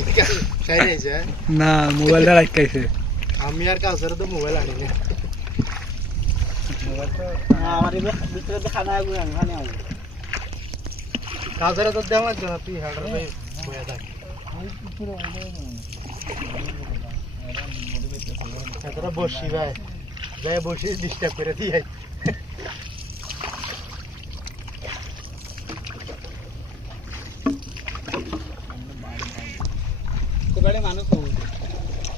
না মোবাইল মোবাইলটা রাখাইছে আমি আর কাউসার তো মোবাইল আনি না কাউসারে তো দেওয়া লাগছে না তুই হার্ডার ভাই বয়ে থাক বসি ভাই যাই বসে ডিস্টার্ব করে দিই उगाडे माणूस होऊ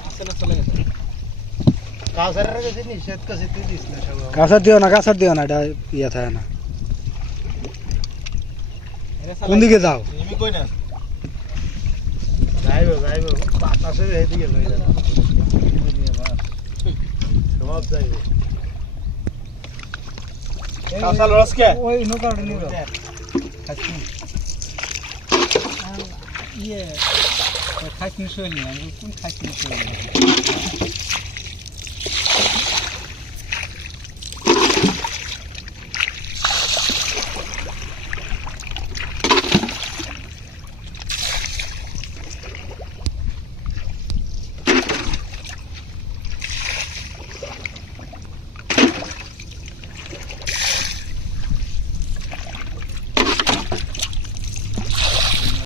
असं नसलं कसं कासार कसे निषेध कसे ते दिसलं सगळं कासर दियो ना कासर दियो ना डा या था ना अरे साला, कोण दिके जाव नेहमी कोण काय बघ काय बघ बातास हे ते गेलो समाप्त आहे कासा लोळस के ओय नो काढून नी राव. हसकी. आ, ये 开心过年，不开心过年。